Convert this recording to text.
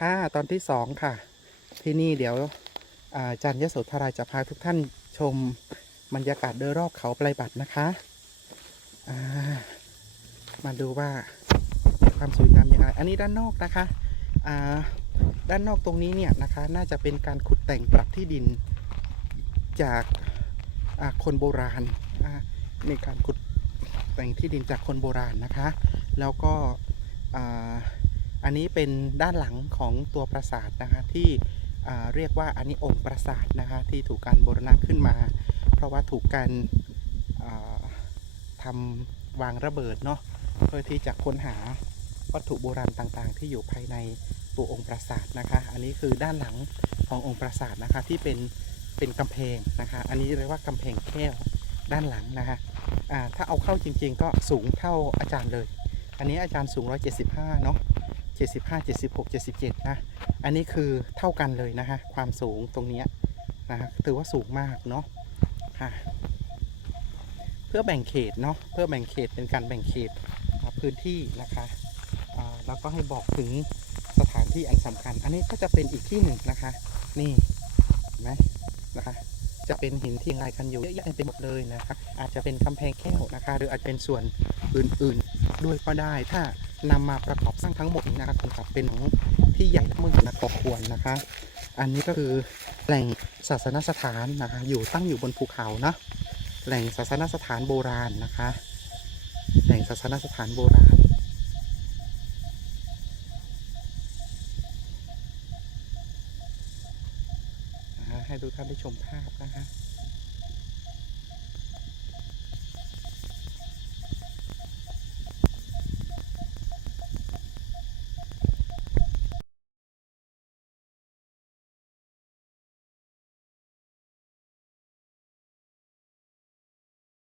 ค่ะตอนที่สองค่ะ ที่นี่เดี๋ยวอาจารย์ยโสธราจะพาทุกท่านชมบรรยากาศโดยรอบเขาไพรบัตรนะคะามาดูว่ามีความสวยงามยังไง อันนี้ด้านนอกนะคะาด้านนอกตรงนี้เนี่ยนะคะ น่าจะเป็นการขุดแต่งปรับที่ดินจากาคนโบราณในการขุดแต่งที่ดินจากคนโบราณนะคะ แล้วก็ อันนี้เป็นด้านหลังของตัวปราสาทนะคะที่เรียกว่าอันนี้องค์ปราสาทนะคะที่ถูกการบูรณะขึ้นมา เพราะว่าถูกการอ่าทำวางระเบิดเนาะเพื่อที่จะค้นหาวัตถุโบราณต่างๆ ที่อยู่ภายในตัวองค์ปราสาทนะคะ อันนี้คือด้านหลังขององค์ปราสาทนะคะที่เป็นเป็นกำแพงนะคะ อันนี้เรียกว่ากำแพงแก้วด้านหลังนะคะอ่าถ้าเอาเข้าจริงๆ ก็สูงเท่าอาจารย์เลย อันนี้อาจารย์สูง 175 เนาะ 75 76 77 นะ อันนี้คือเท่ากันเลยนะฮะ ความสูงตรงนี้นะฮะ ถือว่าสูงมากเนาะะเพื่อแบ่งเขตเนาะ เพื่อแบ่งเขตเป็นการแบ่งเขตพื้นที่นะคะแล้วก็ให้บอกถึงสถานที่อันสำคัญ อันนี้ก็จะเป็นอีกที่หนึ่งนะคะ นี่เห็นไหมนะคะ จะเป็นหินที่ลายกันอยู่เยอะแยะเต็มไปหมดเลยนะคะ อาจจะเป็นกำแพงแก้วนะคะ หรืออาจจะเป็นส่วนอื่นๆด้วยก็ได้ ถ้า นำมาประกอบสร้างทั้งหมดนี้นะคะคงจะเป็นของที่ใหญ่และมือนักพอควรนะคะ อันนี้ก็คือแหล่งศาสนสถานนะคะ อยู่ตั้งอยู่บนภูเขานะแหล่งศาสนสถานโบราณนะคะ แหล่งศาสนสถานโบราณนะคะให้ทุกท่านได้ชมภาพนะคะ